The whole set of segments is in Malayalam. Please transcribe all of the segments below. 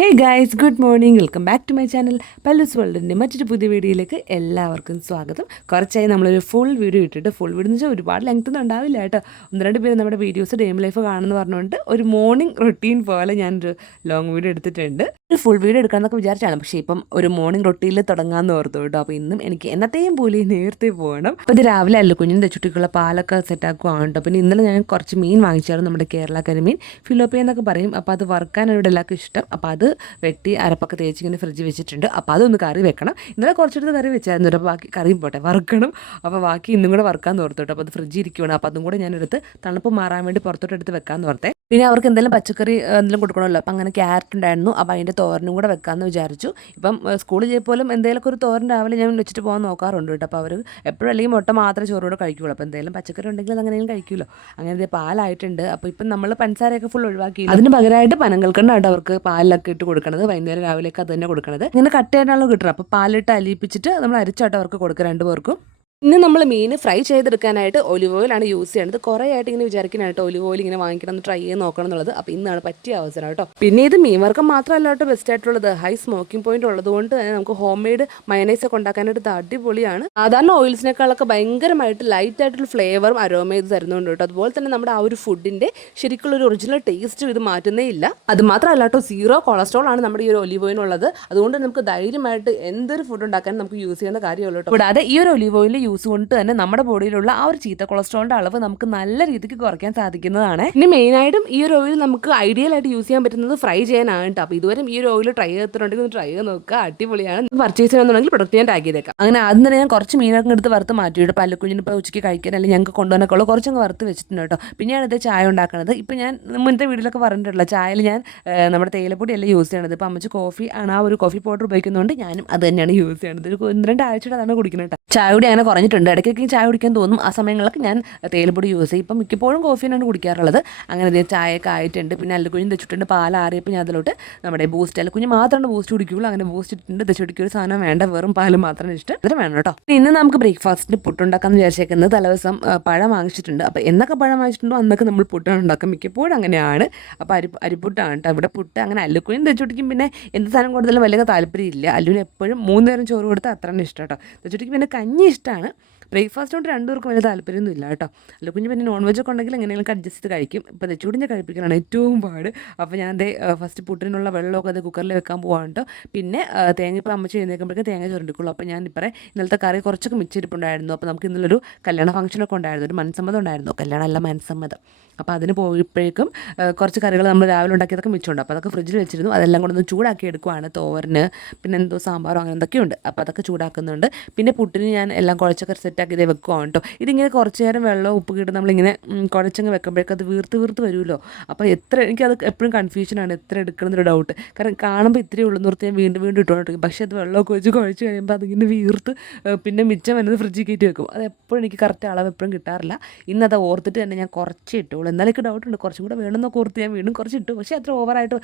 Hey guys, good morning. Welcome back to my channel പല്ലൂസ് വേൾഡിൻ്റെ മറ്റൊരു പുതിയ വീഡിയോയിലേക്ക് എല്ലാവർക്കും സ്വാഗതം. കുറച്ചായി നമ്മളൊരു ഫുൾ വീഡിയോ ഇട്ടിട്ട്, ഫുൾ വീഡിയോ എന്ന് വെച്ചാൽ ഒരുപാട് ലെങ്ത് ഒന്നും ഉണ്ടാവില്ല കേട്ടോ. ഒന്ന് രണ്ട് പേര് നമ്മുടെ വീഡിയോസ് ഡെയിം ലൈഫ് കാണുമെന്ന് പറഞ്ഞുകൊണ്ട് ഒരു മോർണിംഗ് റൊട്ടീൻ പോലെ ഞാനൊരു ലോങ് വീഡിയോ എടുത്തിട്ടുണ്ട്. ഒരു ഫുൾ വീഡിയോ എടുക്കാമെന്നൊക്കെ വിചാരിച്ചാണ്, പക്ഷേ ഇപ്പം ഒരു മോർണിംഗ് റൊട്ടീനിൽ തുടങ്ങാമെന്ന് ഓർത്തു കേട്ടോ. അപ്പോൾ ഇന്നും എനിക്ക് എന്നത്തെയും പോലെ നേരത്തെ പോകണം. അപ്പോൾ ഇത് രാവിലെ അല്ല കുഞ്ഞിൻ്റെ തെച്ചുട്ടിക്കുള്ള പാലൊക്കെ സെറ്റാക്കുവാണ് കേട്ടോ. പിന്നെ ഇന്നലെ ഞാൻ കുറച്ച് മീൻ വാങ്ങിച്ചായിരുന്നു, നമ്മുടെ കേരള കരിമീൻ, ഫിലോപ്പിയ എന്നൊക്കെ പറയും. അപ്പോൾ അത് വറുക്കാൻ ഇവിടെ എല്ലാവർക്കും ഇഷ്ടം. അപ്പോൾ അത് വെട്ടി അരപ്പൊക്കെ തേച്ച് ഇങ്ങനെ ഫ്രിഡ്ജ് വെച്ചിട്ടുണ്ട്. അപ്പോൾ അതൊന്ന് കറി വെക്കണം. ഇന്നലെ കുറച്ചെടുത്ത് കറി വെച്ചായിരുന്നു, അപ്പോൾ ബാക്കി കറിയും പോട്ടെ വറുക്കണം. അപ്പോൾ ബാക്കി ഇന്നും കൂടെ വറുക്കാൻ തോർത്തോട്ടെ. അപ്പോൾ അത് ഫ്രിഡ്ജിൽ ഇരിക്കുകയാണ്. അപ്പോൾ അതും കൂടെ ഞാനെടുത്ത് തണുപ്പ് മാറാൻ വേണ്ടി പുറത്തോട്ട് എടുത്ത് വെക്കാൻ തോർത്തേ. പിന്നെ അവർക്ക് എന്തെങ്കിലും പച്ചക്കറി എന്തെങ്കിലും കൊടുക്കണമല്ലോ. അപ്പം അങ്ങനെ ക്യാരറ്റ് ഉണ്ടായിരുന്നു, അപ്പോൾ അതിൻ്റെ തോരനും കൂടെ വെക്കാമെന്ന് വിചാരിച്ചു. ഇപ്പം സ്കൂളിൽ പോലും എന്തെങ്കിലുമൊക്കെ ഒരു തോരൻ രാവിലെ ഞാൻ വെച്ചിട്ട് പോകാൻ നോക്കാറുണ്ട് കേട്ടോ. അപ്പോൾ അവർ എപ്പോഴും അല്ലെങ്കിൽ മുട്ട മാത്രമേ ചോറോടെ കഴിക്കുകയുള്ളൂ. അപ്പോൾ എന്തെങ്കിലും പച്ചക്കറി ഉണ്ടെങ്കിൽ അത് അങ്ങനെയും കഴിക്കുമല്ലോ. അങ്ങനെ പാലായിട്ടുണ്ട്. അപ്പോൾ ഇപ്പം നമ്മൾ പഞ്ചസാരയൊക്കെ ഫുൾ ഒഴിവാക്കി. അതിന് പകരമായിട്ട് പനങ്ങൾക്കണ്ടായിട്ട് അവർക്ക് പാലിലൊക്കെ ഇട്ട് കൊടുക്കണത്. വൈകുന്നേരം രാവിലെയൊക്കെ അത് തന്നെ കൊടുക്കണത്. ഇങ്ങനെ കട്ട് ചെയ്യാനാണല്ലോ കിട്ടുന്നത്. അപ്പോൾ പാലിട്ട് അലിയിപ്പിച്ചിട്ട് നമ്മൾ അരിച്ചാട്ടോ അവർക്ക് കൊടുക്കുക, രണ്ട് പേർക്കും. ഇന്ന് നമ്മൾ മീൻ ഫ്രൈ ചെയ്തെടുക്കാനായിട്ട് ഒലിവ് ഓയിലാണ് യൂസ് ചെയ്യുന്നത്. കുറേ ആയിട്ട് ഇങ്ങനെ വിചാരിക്കാനായിട്ട് ഒലിവ് ഓയിൽ ഇങ്ങനെ വാങ്ങിക്കണം, എന്ന് ട്രൈ ചെയ്ത് നോക്കണം എന്നുള്ളത്. അപ്പോൾ ഇന്നാണ് പറ്റിയ അവസരം കേട്ടോ. പിന്നെ ഇത് മീൻ വറുക്കം മാത്രമല്ല കേട്ടോ ബെസ്റ്റ് ആയിട്ടുള്ളത്. ഹൈ സ്മോക്കിംഗ് പോയിന്റ് ഉള്ളതുകൊണ്ട് തന്നെ നമുക്ക് ഹോം മെയ്ഡ് മയനൈസ് ഒക്കെ ഉണ്ടാക്കാനായിട്ട് ഇത് അടിപൊളിയാണ്. സാധാരണ ഓയിൽസിനേക്കാളൊക്കെ ഭയങ്കരമായിട്ട് ലൈറ്റ് ആയിട്ടുള്ള ഫ്ലേവറും അരോമയും ഇത് തരുന്നുണ്ട് കേട്ടോ. അതുപോലെ തന്നെ നമ്മുടെ ആ ഒരു ഫുഡിൻ്റെ ശരിക്കുള്ള ഒരു ഒറിജിനൽ ടേസ്റ്റ് ഇത് മാറ്റുന്നേ ഇല്ല. അത് മാത്രമല്ല കേട്ടോ, 0 കൊളസ്ട്രോൾ ആണ് നമ്മുടെ ഈ ഒരു ഒലിവ് ഓയിലുള്ളത്. അതുകൊണ്ട് നമുക്ക് ധൈര്യമായിട്ട് എന്തൊരു ഫുഡ് ഉണ്ടാക്കാൻ നമുക്ക് യൂസ് ചെയ്യുന്ന കാര്യമുള്ളൂ കേട്ടോ. കൂടാതെ ഈ ഒരു ഒലിവ് ഓയിൽ യൂസ് കൊണ്ട് തന്നെ നമ്മുടെ ബോഡിയിലുള്ള ആ ഒരു ചീത്ത കൊളസ്ട്രോളിന്റെ അളവ് നമുക്ക് നല്ല രീതിക്ക് കുറയ്ക്കാൻ സാധിക്കുന്നതാണ്. ഇനി മെയിനായിട്ടും ഈ ഒരു ഓയിൽ നമുക്ക് ഐഡിയൽ ആയിട്ട് യൂസ് ചെയ്യാൻ പറ്റുന്നത് ഫ്രൈ ചെയ്യാനാണ് കേട്ടോ. അപ്പോൾ ഇതുവരെ ഈ ഒരു ഓയിൽ ട്രൈ ചെയ്തിട്ടുണ്ടെങ്കിൽ ഒന്ന് ട്രൈ ചെയ്ത് നോക്കുക, അടിപൊളിയാണ്. പർച്ചേസ് ചെയ്യണമെന്നുണ്ടെങ്കിൽ പ്രൊഡക്റ്റ് ഞാൻ ടാഗ് ചെയ്തേക്കാം. അങ്ങനെ ആദ്യം തന്നെ ഞാൻ കുറച്ച് മീനൊക്കെ എടുത്ത് വറുത്ത് മാറ്റിയിട്ട് പല്ലക്കുഞ്ഞിന് ഇപ്പോൾ ഉച്ചയ്ക്ക് കഴിക്കാൻ അല്ലെങ്കിൽ ഞങ്ങൾക്ക് കൊണ്ടുവന്നൊക്കെ ഉള്ള കുറച്ചങ്ങ് വറുത്ത് വെച്ചിട്ടുണ്ട് കേട്ടോ. പിന്നെയാണ് ഇത് ചായ ഉണ്ടാക്കുന്നത്. ഇപ്പം ഞാൻ മുന്നത്തെ വീട്ടിലൊക്കെ പറഞ്ഞിട്ടുള്ള ചായയിൽ ഞാൻ നമ്മുടെ തേയിലപ്പൊടി അല്ല യൂസ് ചെയ്യണത്. ഇപ്പം അമ്മച്ച് കോഫി ആണ്, ആ ഒരു കോഫി പൗഡർ ഉപയോഗിക്കുന്നതുകൊണ്ട് ഞാനും അത് തന്നെയാണ് യൂസ് ചെയ്യണത്. ഒരു 1-2 ആഴ്ചയുടെ അതാണ് കുടിക്കുന്നത് കേട്ടോ. ചായ കൂടി അങ്ങനെ കുറഞ്ഞിട്ടുണ്ട്. ഇടയ്ക്കൊക്കെ ചായ കുടിക്കാൻ തോന്നും, ആ സമയങ്ങളൊക്കെ ഞാൻ തേയിലപ്പൊടി യൂസ് ചെയ്യും. ഇപ്പം മിക്കപ്പോഴും കോഫിയാണ് കുടിക്കാറുള്ളത്. അങ്ങനെ ഇത് ചായയൊക്കെ ആയിട്ടുണ്ട്. പിന്നെ അല്ലക്കുഞ്ഞും തെച്ചിട്ടുണ്ട്, പാലാറിയപ്പോൾ ഞാൻ അതിലോട്ട് നമ്മുടെ ബൂസ്റ്റ്, അല്ലക്കുഞ്ഞ് മാത്രമാണ് ബൂസ്റ്റ് കുടിക്കുകയുള്ളൂ. അങ്ങനെ ബൂസ്റ്റ് ഇട്ടിട്ടുണ്ട്. തെച്ചുടിക്ക് ഒരു സാധനം വേണ്ട, വെറും പാല് മാത്രമാണ് ഇഷ്ടം. അതിന് വേണം കേട്ടോ. ഇന്ന് നമുക്ക് ബ്രേക്ക്ഫാസ്റ്റിന് പുട്ടുണ്ടാക്കാമെന്ന് വിചാരിച്ചേക്കുന്നത്. തലേദിവസം പഴം വാങ്ങിച്ചിട്ടുണ്ട്. അപ്പോൾ എന്നൊക്കെ പഴം വാങ്ങിച്ചിട്ടുണ്ടോ അന്നൊക്കെ നമ്മൾ പുട്ടാണ് ഉണ്ടാക്കും. മിക്കപ്പോഴും അങ്ങനെയാണ്. അപ്പോൾ അരിപ്പുട്ടാണ് കേട്ടോ. ഇവിടെ പുട്ട് അങ്ങനെ അല്ലക്കുഞ്ഞും തെച്ചുടിക്കും പിന്നെ എന്ത് സാധനം കൊടുത്താലും വലിയ താല്പര്യമില്ല. അല്ലുവിന് എപ്പോഴും 3 നേരം ചോറ് കൊടുത്താൽ അത്രയാണ് ഇഷ്ടം കേട്ടോ. തെച്ചുടിക്ക് പിന്നെ കഞ്ഞി ഇഷ്ടമാണ്. ബ്രേക്ക്ഫാസ്റ്റിനോട് രണ്ടുപേർക്കും വലിയ താല്പര്യമൊന്നും ഇല്ല കേട്ടോ. അല്ല കുഞ്ഞ് പിന്നെ നോൺ വെജ് ഒക്കെ ഉണ്ടെങ്കിൽ എങ്ങനെയെങ്കിലും അഡ്ജസ്റ്റ് ചെയ്ത് കഴിക്കും. ഇപ്പോൾ തെച്ചുടിഞ്ഞ് കഴിപ്പിക്കാനാണ് ഏറ്റവും പാട്. അപ്പോൾ ഞാൻ ഫസ്റ്റ് പുട്ടിനുള്ള വെള്ളമൊക്കെ അത് കുക്കറിൽ വെക്കാൻ പോകാൻ കേട്ടോ. പിന്നെ തേങ്ങ ഇപ്പോൾ അമ്മച്ച് എഴുന്നേൽക്കുമ്പോഴേക്കും തേങ്ങ ചുരണ്ടിക്കുള്ളൂ. അപ്പോൾ ഞാൻ ഇപ്പറേ ഇന്നലത്തെ കറി കുറച്ചൊക്കെ മിച്ചിരിപ്പുണ്ടായിരുന്നു. അപ്പോൾ നമുക്ക് ഇന്നലൊരു കല്യാണ ഫംഗ്ഷനൊക്കെ ഉണ്ടായിരുന്നു, ഒരു മനസ്സമ്മതം ഉണ്ടായിരുന്നു. കല്യാണമല്ല, മനസ്സമ്മതം. അപ്പോൾ അതിന് പോയപ്പോഴേക്കും കുറച്ച് കറികൾ നമ്മൾ രാവിലെ ഉണ്ടാക്കിയതൊക്കെ മിച്ചമുണ്ട്. അപ്പോൾ അതൊക്കെ ഫ്രിഡ്ജിൽ വെച്ചിരുന്നു. അതെല്ലാം കൂടെ ഒന്ന് ചൂടാക്കി എടുക്കുവാണ്. തോരന് പിന്നെ എന്തോ സാമ്പാറോ അങ്ങനെ എന്തൊക്കെയുണ്ട്. അപ്പോൾ അതൊക്കെ ചൂടാക്കുന്നുണ്ട്. പിന്നെ പുട്ടിന് ഞാൻ എല്ലാം കുഴച്ചൊക്കെ സെറ്റാക്കി ഇതേ വെക്കുവാണ് കേട്ടോ. ഇതിങ്ങനെ കുറച്ച് നേരം വെള്ളം ഉപ്പ് കിട്ടും നമ്മളിങ്ങനെ കുഴച്ചങ്ങ് വെക്കുമ്പോഴേക്കും അത് വീർത്ത് വരുമല്ലോ. അപ്പോൾ എനിക്കത് എപ്പോഴും കൺഫ്യൂഷനാണ്, എത്ര എടുക്കണമെന്നൊരു ഡൗട്ട്. കാരണം കാണുമ്പോൾ ഇത്രയേ ഉള്ളൂ നിർത്തി ഞാൻ വീണ്ടും ഇട്ടുകൊണ്ടിരിക്കും. പക്ഷേ അത് വെള്ളമൊക്കെ വെച്ച് കുഴച്ച് കഴിയുമ്പോൾ അതിങ്ങനെ വീർത്ത് പിന്നെ മിച്ചം വരുന്നത് ഫ്രിഡ്ജിൽ കയറ്റി വെക്കും. അത് എപ്പോഴും എനിക്ക് കറക്റ്റ് അളവ് എപ്പോഴും കിട്ടാറില്ല. ഇന്നത് ഓർത്തിട്ട് തന്നെ ഞാൻ കുറച്ച് ഇട്ടുള്ളൂ. എന്നാലും എനിക്ക് ഡൗട്ടുണ്ട്, കുറച്ചും കൂടെ വേണമെന്നൊക്കെ ഓർത്ത് ഞാൻ വീണ്ടും കുറച്ച് ഇട്ടു. പക്ഷേ അത്ര ഓവറായിട്ട്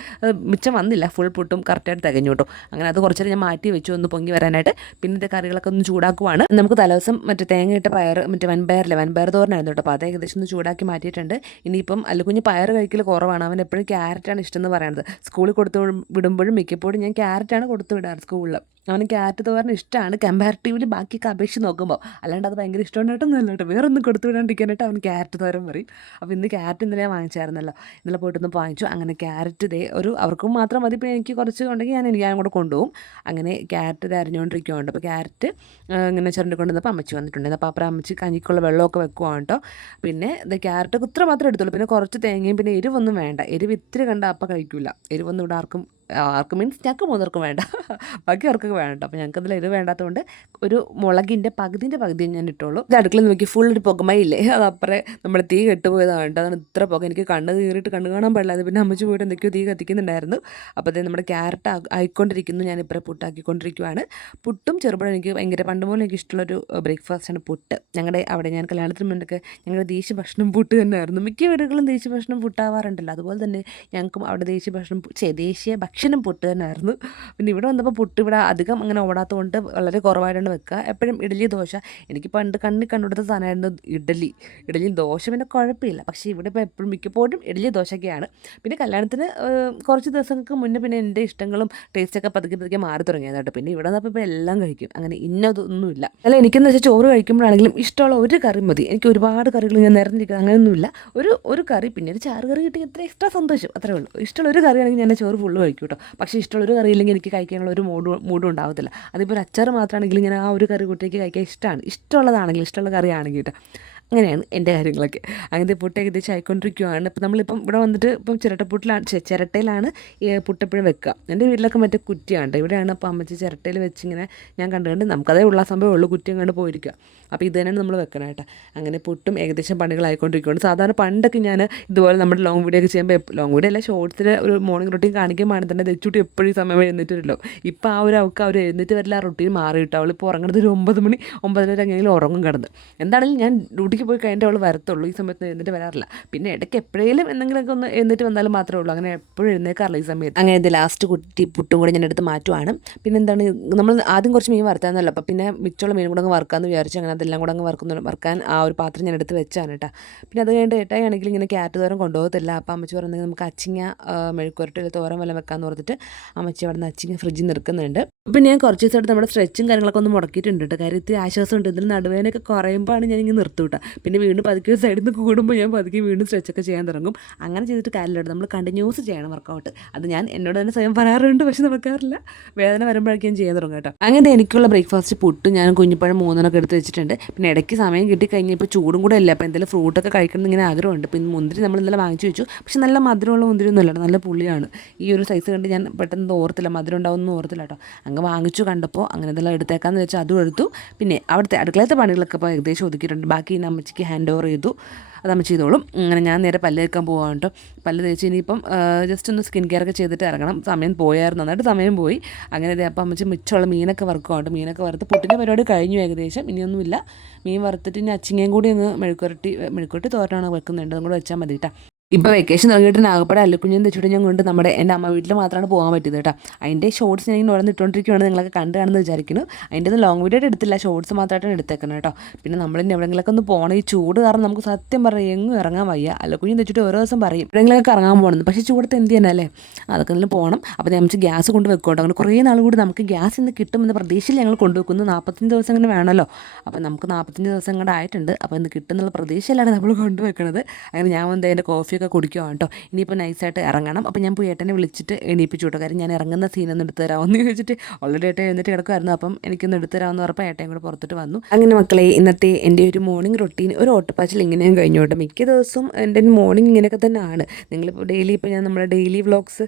മിച്ചം വന്നില്ല. ഫുൾ പുട്ടും കറക്റ്റായിട്ട് തികഞ്ഞു കേട്ടോ. അങ്ങനെ അത് കുറച്ചേരം ഞാൻ മാറ്റി വെച്ചു ഒന്ന് പൊങ്ങി വരാനായിട്ട്. പിന്നെ കറികളൊക്കെ ഒന്ന് ചൂടാക്കുവാണ്. നമുക്ക് തലേദിവസം തേങ്ങയിട്ട പയർ വൻപയർ തോരനായിരുന്നു കേട്ടോ. അപ്പോൾ അത് ഏകദേശം ഒന്ന് ചൂടാക്കി മാറ്റിയിട്ടുണ്ട്. ഇനിയിപ്പം അല്ലുകുഞ്ഞ് പയർ കഴിക്കൽ കുറവാണ്. അവൻ എപ്പോഴും ക്യാരറ്റാണ് ഇഷ്ടം എന്ന് പറയുന്നത്. സ്കൂളിൽ കൊടുത്തു വിടുമ്പോഴും മിക്കപ്പോഴും ഞാൻ ക്യാരറ്റാണ് കൊടുത്തു വിടാറ് സ്കൂളിൽ. അവന് ക്യാരറ്റ് തോരൻ ഇഷ്ടമാണ് കമ്പാരിറ്റീവ്ലി ബാക്കിയൊക്കെ അപേക്ഷിച്ച് നോക്കുമ്പോൾ. അല്ലാണ്ട് അത് ഭയങ്കര ഇഷ്ടമുണ്ടായിട്ടൊന്നും കേട്ടോ. വേറെ ഒന്നും കൊടുത്തു വിടാണ്ടിരിക്കാനായിട്ട് അവൻ ക്യാരറ്റ് തോരൻ പറയും. അപ്പോൾ ഇന്ന് ക്യാരറ്റ് ഇന്നലെ ഞാൻ വാങ്ങിച്ചായിരുന്നല്ലോ, ഇന്നലെ പോയിട്ടൊന്ന് വാങ്ങിച്ചു. അങ്ങനെ ക്യാരറ്റ് ഒരു അവർക്കും മാത്രം മതി. ഇപ്പോൾ എനിക്ക് കുറച്ച് ഉണ്ടെങ്കിൽ ഞാൻ കൂടെ കൊണ്ടുപോകും. അങ്ങനെ ക്യാരറ്റ് അരിഞ്ഞുകൊണ്ടിരിക്കുകയുണ്ട്. അപ്പോൾ ക്യാരറ്റ് ഇങ്ങനെ ചുരണ്ടിക്കൊണ്ടുവന്നപ്പോൾ അമ്മച്ചി വന്നിട്ടുണ്ട്. അപ്പോൾ അമ്മച്ചി കഞ്ഞിക്കുള്ള വെള്ളമൊക്കെ വെക്കുവാണ് കേട്ടോ. പിന്നെ ക്യാരറ്റ് ഇത്ര മാത്രമേ എടുത്തുള്ളൂ. പിന്നെ കുറച്ച് തേങ്ങയും പിന്നെ എരിവൊന്നും വേണ്ട. എരിവ് ഇത്തിരി കണ്ട അപ്പം കഴിക്കില്ല. എരിവൊന്നും ഇവിടെ ആർക്കും മീൻസ് ഞങ്ങൾക്ക് മൂന്നർക്കും വേണ്ട, ബാക്കി അവർക്കൊക്കെ വേണ്ട. അപ്പോൾ ഞങ്ങൾക്ക് അതിൽ എരിവ് വേണ്ടാത്തതുകൊണ്ട് ഒരു മുളകിൻ്റെ പകുതിയും ഞാൻ ഇട്ടുള്ളൂ. ഇത് അടുക്കളയിൽ നോക്കി ഫുൾ ഒരു പുകമയില്ലേ, അതപ്പറേ നമ്മുടെ തീ കെട്ടുപോയതാണ് കേട്ടോ. അതാണ് ഇത്ര പുക. എനിക്ക് കണ്ണ് തീറിയിട്ട് കണ്ണ് കാണാൻ പാടില്ല. അത് പിന്നെ അമ്മച്ച് പോയിട്ട് എന്തൊക്കെയോ തീ കത്തിക്കുന്നുണ്ടായിരുന്നു. അപ്പോൾ അത് നമ്മുടെ ക്യാരറ്റ് ആയിക്കൊണ്ടിരിക്കുന്നു. ഞാനിപ്പോൾ പുട്ടാക്കിക്കൊണ്ടിരിക്കുവാണ്. പുട്ടും ചെറുപഴം എനിക്ക് ഭയങ്കര പണ്ട് പോലെ എനിക്ക് ഇഷ്ടമുള്ളൊരു ബ്രേക്ക്ഫാസ്റ്റാണ് പുട്ട്. ഞങ്ങളുടെ അവിടെ ഞാൻ കല്യാണത്തിന് മുന്നൊക്കെ ഞങ്ങളുടെ ദേശീയ ഭക്ഷണം പുട്ട് തന്നെയായിരുന്നു. മിക്ക വീടുകളും ദേശീയ ഭക്ഷണം പുട്ടാവാറുണ്ടല്ലോ. അതുപോലെ തന്നെ ഞങ്ങൾക്കും അവിടെ ദേശീയ ഭക്ഷണം ദേശീയ അക്ഷരം പുട്ട് തന്നെയായിരുന്നു. പിന്നെ ഇവിടെ വന്നപ്പോൾ പുട്ട് ഇവിടെ അധികം അങ്ങനെ ഓടാത്തതുകൊണ്ട് വളരെ കുറവായിട്ടാണ് വെക്കുക. എപ്പോഴും ഇഡ്ഡലി ദോശ, എനിക്ക് പണ്ട് കണ്ടുകൊടുത്ത സാധനമായിരുന്നു ഇഡ്ഡലി ദോശ പിന്നെ കുഴപ്പമില്ല. പക്ഷേ ഇവിടെ ഇപ്പോൾ എപ്പോഴും മിക്കപ്പോഴും ഇഡ്ഡലി ദോശയൊക്കെയാണ്. പിന്നെ കല്യാണത്തിന് കുറച്ച് ദിവസങ്ങൾക്ക് മുന്നേ പിന്നെ എൻ്റെ ഇഷ്ടങ്ങളും ടേസ്റ്റൊക്കെ പതുക്കെ മാറി തുടങ്ങിയത് കേട്ടോ. പിന്നെ ഇവിടെ വന്നപ്പോൾ ഇപ്പോൾ എല്ലാം കഴിക്കും, അങ്ങനെ ഇന്നതൊന്നുമില്ല. അല്ല, എനിക്കെന്ന് വെച്ചാൽ ചോറ് കഴിക്കുമ്പോഴാണെങ്കിലും ഇഷ്ടമുള്ള ഒരു കറി മതി. എനിക്ക് ഒരുപാട് കറികൾ ഞാൻ നിറഞ്ഞിരിക്കുന്നത് അങ്ങനെയൊന്നുമില്ല. ഒരു കറി, പിന്നെ ഒരു ചാറ് കറി കിട്ടി എത്ര എക്സ്ട്രാ സന്തോഷം, അത്രേ ഉള്ളൂ. ഇഷ്ടമുള്ള ഒരു കറിയാണെങ്കിൽ ഞാൻ ചോറ് ഫുള്ള് കഴിക്കും കേട്ടോ. പക്ഷേ ഇഷ്ടമുള്ളൊരു കറി ഇല്ലെങ്കിൽ എനിക്ക് കഴിക്കാനുള്ള ഒരു മൂഡും ഉണ്ടാകത്തില്ല. അതിപ്പോൾ ഒരു അച്ചാർ മാത്രമാണെങ്കിലും ഞാൻ ആ ഒരു കറി കൂട്ടിലേക്ക് കഴിക്കാൻ ഇഷ്ടമുള്ളതാണെങ്കിൽ, ഇഷ്ടമുള്ള കറിയാണെങ്കിൽ കേട്ടോ. അങ്ങനെയാണ് എൻ്റെ കാര്യങ്ങളൊക്കെ. അങ്ങനത്തെ പുട്ട് ഏകദേശം ആയിക്കൊണ്ടിരിക്കുകയാണ്. ഇപ്പം നമ്മളിപ്പം ഇവിടെ വന്നിട്ട് ഇപ്പം ചിരട്ടയിലാണ് ഈ പുട്ടെപ്പോഴും വെക്കുക. എൻ്റെ വീട്ടിലൊക്കെ മറ്റേ കുറ്റിയാണ്. ഇവിടെയാണ് അപ്പം അമ്മച്ചി ചിരട്ടയിൽ വെച്ചിങ്ങനെ ഞാൻ കണ്ടുകൊണ്ട് നമുക്കതേ ഉള്ള സംഭവമേ ഉള്ളൂ, കുറ്റിയും കണ്ട് പോയിരിക്കുക. അപ്പോൾ ഇത് തന്നെയാണ് നമ്മൾ വെക്കണം കേട്ടോ. അങ്ങനെ പുട്ടും ഏകദേശം പണികളായിക്കൊണ്ടിരിക്കുകയാണ്. സാധാരണ പണ്ടൊക്കെ ഞാൻ ഇതുപോലെ നമ്മുടെ ലോങ് വീഡിയോ ഒക്കെ ചെയ്യുമ്പോൾ, ലോങ് വീഡിയോ അല്ല ഷോർട്സിൽ ഒരു മോർണിംഗ് റൊട്ടീൻ കാണിക്കുമ്പോൾ തന്നെ തെച്ചുട്ടി എപ്പോഴും ഈ സമയം എഴുന്നേറ്റില്ലല്ലോ. ഇപ്പോൾ ആ ഒരു അവർ എഴുന്നേറ്റ് വരില്ല, ആ റൊട്ടീൻ മാറി കിട്ടും. അവളിപ്പോൾ ഉറങ്ങുന്നത് ഒരു 9 മണി 9:30 എങ്ങനെയും ഉറങ്ങും കിടന്ന്. എന്താണെങ്കിലും ഞാൻ ഡ്യൂട്ടിക്ക് പോയി കഴിഞ്ഞിട്ട് അവൾ വരത്തുള്ളൂ. ഈ സമയത്ത് എഴുന്നേറ്റ് വരാറില്ല. പിന്നെ ഇടയ്ക്ക് എപ്പോഴേലും എന്തെങ്കിലുമൊക്കെ ഒന്ന് എഴുന്നേറ്റ് വന്നാലും മാത്രമേ ഉള്ളൂ. അങ്ങനെ എപ്പോഴും എഴുന്നേക്കാറില്ല ഈ സമയത്ത്. അങ്ങനെ ഇത് ലാസ്റ്റ് പുട്ടും കൂടെ ഞാൻ എടുത്ത് മാറ്റുവാണ്. പിന്നെ എന്താണ്, നമ്മൾ ആദ്യം കുറച്ച് മീൻ വറുത്താന്നല്ലോ, അപ്പോൾ പിന്നെ മിച്ചുള്ള മീൻ കൂടെ അങ്ങ് വറുക്കാമെന്ന് വിചാരിച്ചു. അങ്ങനെ അതെല്ലാം കൂടെ അങ്ങ് വറുക്കാൻ ആ ഒരു പാത്രം ഞാൻ എടുത്ത് വെച്ചാണ് കേട്ടോ. പിന്നെ അത് കഴിഞ്ഞിട്ട് ഏട്ടായാണെങ്കിൽ ഇങ്ങനെ ക്യാരറ്റ് തോരൻ കൊണ്ടുപോകത്തില്ല. അപ്പോൾ അമ്മച്ചി പറഞ്ഞെങ്കിൽ നമുക്ക് അച്ചിങ്ങ മെഴുക്കുരട്ടിൽ തോരൻ വല്ലതും വെക്കാമെന്ന് പറഞ്ഞിട്ട് അമ്മച്ചി അവിടെ നിന്ന് അച്ചിങ്ങ ഫ്രിഡ്ജിൽ നിൽക്കുന്നുണ്ട്. പിന്നെ ഞാൻ കുറച്ച് ദിവസമായിട്ട് നമ്മുടെ സ്ട്രെച്ചും കാര്യങ്ങളൊക്കെ ഒന്ന് മുടക്കിയിട്ടുണ്ട് കേട്ടോ. കാര്യം ഇത്തിരി ആശ്വാസമുണ്ട്. ഇതിൽ നടുവേനൊക്കെ കുറയുമ്പോഴാണ് ഞാനിങ്ങനെ നിർത്തും കേട്ടോ. പിന്നെ വീണ്ടും പതുക്കെ സൈഡിൽ നിന്ന് കൂടുമ്പോൾ ഞാൻ പതുക്കെ വീണ്ടും സ്ട്രെച്ചൊക്കെ ചെയ്യാൻ തുടങ്ങും. അങ്ങനെ ചെയ്തിട്ട് കാര്യമില്ല, നമ്മൾ കണ്ടിന്യൂസ് ചെയ്യണം വർക്കൗട്ട്. അത് ഞാൻ എന്നോട് തന്നെ സ്വയം പറയാറുണ്ട്, പക്ഷെ നടക്കാറില്ല. വേദന വരുമ്പോഴേക്കും ഞാൻ ചെയ്യാൻ തുടങ്ങും കേട്ടോ. അങ്ങനെ എനിക്കുള്ള ബ്രേക്ക്ഫാസ്റ്റ് പുട്ട് ഞാൻ കുഞ്ഞിപ്പഴം 3 എടുത്ത് വെച്ചിട്ടുണ്ട്. പിന്നെ ഇടയ്ക്ക് സമയം കിട്ടിക്കഴിഞ്ഞപ്പോൾ ചൂടും കൂടെ അല്ല, അപ്പോൾ എന്തെങ്കിലും ഫ്രൂട്ടൊക്കെ കഴിക്കണം ഇങ്ങനെ ആഗ്രഹമുണ്ട്. പിന്നെ മുന്തിരി നമ്മൾ ഇന്നലെ വാങ്ങിച്ചു വെച്ചു. പക്ഷെ നല്ല മധുരമുള്ള മുന്തിരി ഒന്നും അല്ല, നല്ല പുളിയാണ്. ഈ ഒരു സൈസ് കണ്ട് ഞാൻ പെട്ടെന്ന് ഓർത്തില്ല, മധുരം ഉണ്ടാവുമെന്ന് ഓർത്തില്ല കേട്ടോ. അങ്ങ് വാങ്ങിച്ചു കണ്ടപ്പോൾ അങ്ങനെ ഇതെല്ലാം എടുത്തേക്കാന്ന് വെച്ചാൽ അതും എടുത്തു. പിന്നെ അവിടുത്തെ അടുക്കളത്തെ പണികളൊക്കെ ഇപ്പോൾ ഏകദേശം ഒതുക്കിയിട്ടുണ്ട്. ബാക്കി ഇനി അമ്മച്ചിക്ക് ഹാൻഡ് ഓവർ ചെയ്തു, അത് അമ്മ ചെയ്തോളും. അങ്ങനെ ഞാൻ നേരെ പല്ല് തേക്കാൻ പോകാം കേട്ടോ. പല്ല് തേച്ച് ഇനിയിപ്പം ജസ്റ്റ് ഒന്ന് സ്കിൻ കെയർ ഒക്കെ ചെയ്തിട്ട് ഇറങ്ങണം. സമയം പോയായിരുന്നു, നന്നായിട്ട് സമയം പോയി. അങ്ങനെ അപ്പം അമ്മച്ചി മിച്ചമുള്ള മീനൊക്കെ വറുക്കുവാണ്ട്. മീനൊക്കെ വറുത്ത് പുട്ടിൻ്റെ പരിപാടി കഴിഞ്ഞു ഏകദേശം. ഇനിയൊന്നുമില്ല. മീൻ വറുത്തിട്ട് ഇനി അച്ചിങ്ങയും കൂടി ഒന്ന് മെഴുക്കുരട്ടി തോരനാണ് വെക്കുന്നുണ്ട്, അതും കൂടെ വെച്ചാൽ മതി കേട്ടോ. ഇപ്പോൾ വെക്കേഷൻ തുടങ്ങിയിട്ട് നാഗപ്പട അല്ലുക്കുഞ്ഞും തെച്ചുട്ടി ഞാൻ കൊണ്ട് നമ്മുടെ എൻ്റെ അമ്മ വീട്ടിൽ മാത്രമാണ് പോകാൻ പറ്റിയത് കേട്ടോ. അതിൻ്റെ ഷോർട്സ് ഞാൻ ഇങ്ങനെ ഇട്ടുകൊണ്ടിരിക്കുകയാണ്, നിങ്ങളൊക്കെ കാണുമെന്ന് വിചാരിക്കുന്നു. അതിൻ്റെ ഒന്ന് ലോങ് വീഡിയോ എടുത്തില്ല, ഷോർട്സ് മാത്രമായിട്ടാണ് എടുത്തേക്കുന്നത് കേട്ടോ. പിന്നെ നമ്മളിനി എവിടെയെങ്കിലൊക്കെ ഒന്ന് പോകണം. ഈ ചൂട് കാരണം നമുക്ക് സത്യം പറയാം എങ്ങും ഇറങ്ങാൻ വയ്യ. അല്ലുക്കുഞ്ഞും തെച്ചുട്ടി ഓരോ ദിവസം പറയും എവിടെയെങ്കിലൊക്കെ ഇറങ്ങാൻ പോകണമെന്ന്. പക്ഷേ ചൂടത്ത് എന്ത് ചെയ്യാനല്ലേ, അതൊക്കെ എന്തെങ്കിലും പോകണം. അപ്പോൾ നമുക്ക് ഗ്യാസ് കൊണ്ട് വെക്കോട്ടോ. അങ്ങനെ കുറേ നാൾ കൂടി നമുക്ക് ഗ്യാസ് ഇന്ന് കിട്ടുമെന്ന പ്രതീക്ഷയിൽ ഞങ്ങൾ കൊണ്ടുവെക്കുന്നു. 45 ദിവസം ഇങ്ങനെ വേണമല്ലോ. അപ്പോൾ നമുക്ക് 45 ദിവസം കൂടെ ആയിട്ടുണ്ട്. അപ്പോൾ ഇന്ന് കിട്ടുന്നുള്ള പ്രതീക്ഷയിലാണ് നമ്മൾ കൊണ്ടുവെക്കുന്നത്. അങ്ങനെ ഞാൻ വന്ന് എൻ്റെ കോഫിയൊക്കെ കുടിക്കുവാണ് കേട്ടോ. ഇനിയിപ്പോൾ നൈസായിട്ട് ഇറങ്ങണം. അപ്പോൾ ഞാൻ പോയി ഏട്ടനെ വിളിച്ചിട്ട് എണീപ്പിച്ചു കേട്ടോ. കാര്യം ഞാൻ ഇറങ്ങുന്ന സീനൊന്ന് എടുത്ത് തരാമെന്ന് ചോദിച്ചിട്ട് ഓൾറെഡി ഏട്ടൻ എഴുന്നേറ്റ് കിടക്കുമായിരുന്നു. അപ്പം എനിക്കൊന്ന് എടുത്ത് തരാമെന്ന് പറഞ്ഞപ്പോൾ ഏട്ടയും കൂടെ പുറത്തിട്ട് വന്നു. അങ്ങനെ മക്കളെ, ഇന്നത്തെ എൻ്റെ ഒരു മോർണിംഗ് റൊട്ടീൻ ഒരു ഓട്ടപ്പാച്ചിൽ ഇങ്ങനെയും കഴിഞ്ഞു കേട്ടോ. മിക്ക ദിവസവും എൻ്റെ മോർണിംഗ് ഇങ്ങനെയൊക്കെ തന്നെയാണ്. നിങ്ങളിപ്പോൾ ഡെയിലി ഇപ്പോൾ ഞാൻ നമ്മുടെ ഡെയിലി വ്ളോഗ്സ്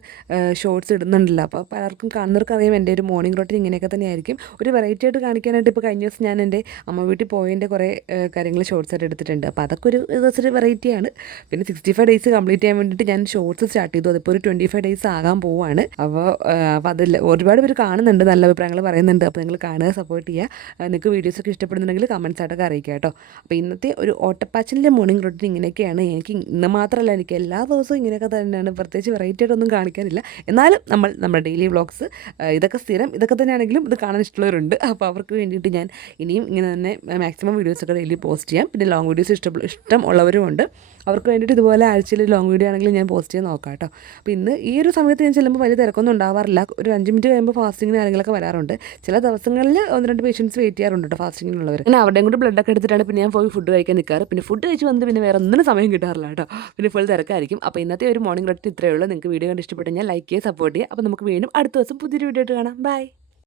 ഷോർട്സ് ഇടുന്നുണ്ടല്ലോ. അപ്പോൾ പലർക്കും കാണുന്നവർക്ക് അറിയാം എൻ്റെ ഒരു മോർണിംഗ് റൊട്ടീൻ ഇങ്ങനെയൊക്കെ തന്നെയായിരിക്കും. ഒരു വെറൈറ്റി ആയിട്ട് കാണിക്കാനായിട്ട് ഇപ്പോൾ കഴിഞ്ഞ ദിവസം ഞാൻ എൻ്റെ അമ്മ വീട്ടിൽ പോയതിൻ്റെ കുറേ കാര്യങ്ങൾ ഷോർട്സ് ആയിട്ട് എടുത്തിട്ടുണ്ട്. അപ്പോൾ അതൊക്കെ ഒരു ദിവസം വെറൈറ്റിയാണ്. പിന്നെ 65 ഡേയ്സ് കംപ്ലീറ്റ് ചെയ്യാൻ വേണ്ടിയിട്ട് ഞാൻ ഷോർട്സ് സ്റ്റാർട്ട് ചെയ്തു. അതിപ്പോൾ ഒരു 25 ഡേയ്സ് ആകാൻ പോവുകയാണ്. അപ്പോൾ അതിൽ ഒരുപാട് പേര് കാണുന്നുണ്ട്, നല്ല അഭിപ്രായങ്ങൾ പറയുന്നുണ്ട്. അപ്പോൾ നിങ്ങൾ കാണുക, സപ്പോർട്ട് ചെയ്യുക. നിങ്ങൾക്ക് വീഡിയോസൊക്കെ ഇഷ്ടപ്പെടുന്നുണ്ടെങ്കിൽ കമൻസ് ആയിട്ടൊക്കെ അറിയിക്കുക കേട്ടോ. അപ്പോൾ ഇന്നത്തെ ഒരു ഓട്ടപ്പാച്ചിലിൻ്റെ മോർണിംഗ് റൊട്ടീൻ ഇങ്ങനെയൊക്കെയാണ്. എനിക്ക് ഇന്ന് മാത്രമല്ല, എനിക്ക് എല്ലാ ദിവസവും ഇങ്ങനെയൊക്കെ തന്നെയാണ്. പ്രത്യേകിച്ച് വെറൈറ്റി ആയിട്ടൊന്നും കാണിക്കാനില്ല. എന്നാലും നമ്മുടെ ഡെയിലി വ്ളോഗ്സ് ഇതൊക്കെ സ്ഥിരം ഇതൊക്കെ തന്നെയാണെങ്കിലും ഇത് കാണാൻ ഇഷ്ടമുള്ളവരുണ്ട്. അപ്പോൾ അവർക്ക് വേണ്ടിയിട്ട് ഞാൻ ഇനിയും ഇങ്ങനെ തന്നെ മാക്സിമം വീഡിയോസൊക്കെ ഡെയിലി പോസ്റ്റ് ചെയ്യാം. പിന്നെ ലോങ് വീഡിയോസ് ഇഷ്ടം ഉള്ളവരുമുണ്ട്. അവർക്ക് വേണ്ടിയിട്ട് ഇതുപോലെ ആഴ്ചയിൽ ലോങ് വീഡിയോ ആണെങ്കിലും ഞാൻ പോസ്റ്റ് ചെയ്യാൻ നോക്കാം കേട്ടോ. അപ്പോൾ ഇന്ന് ഈ ഒരു സമയത്ത് ഞാൻ ചെല്ലുമ്പോൾ വലിയ തിരക്കൊന്നും ഉണ്ടാവാറില്ല. ഒരു 5 മിനിറ്റ് കഴിയുമ്പോൾ ഫാസ്റ്റിങ്ങിന് ആരെങ്കിലുമൊക്കെ വരാറുണ്ട്. ചില ദിവസങ്ങളിൽ 1-2 പേഷ്യൻസ് വെയിറ്റ് ചെയ്യാറുണ്ട് കേട്ടോ ഫാസ്റ്റിങ്ങിനുള്ളവർ. പിന്നെ അവിടെയും കൂടി ബ്ലഡൊക്കെ എടുത്തിട്ടാണ് പിന്നെ ഞാൻ പോയി ഫുഡ് കഴിക്കാൻ നിൽക്കാറ്. പിന്നെ ഫുഡ് കഴിച്ച് വന്ന് പിന്നെ വേറെ ഒന്നിനും സമയം കിട്ടാറില്ല കേട്ടോ. പിന്നെ ഫുൾ തിരക്കായിരിക്കും. അപ്പോൾ ഇന്നത്തെ ഒരു മോർണിംഗ് റൊട്ടീൻ ഇത്രയേ ഉള്ളൂ. നിങ്ങൾക്ക് വീഡിയോ കണ്ട് ഇഷ്ടപ്പെട്ടു ഞാൻ ലൈക്ക് ചെയ്യുക, സപ്പോർട്ട് ചെയ്യുക. അപ്പോൾ നമുക്ക് വീണ്ടും അടുത്ത ദിവസം പുതിയൊരു വീഡിയോ ആയിട്ട് കാണാം. ബൈ.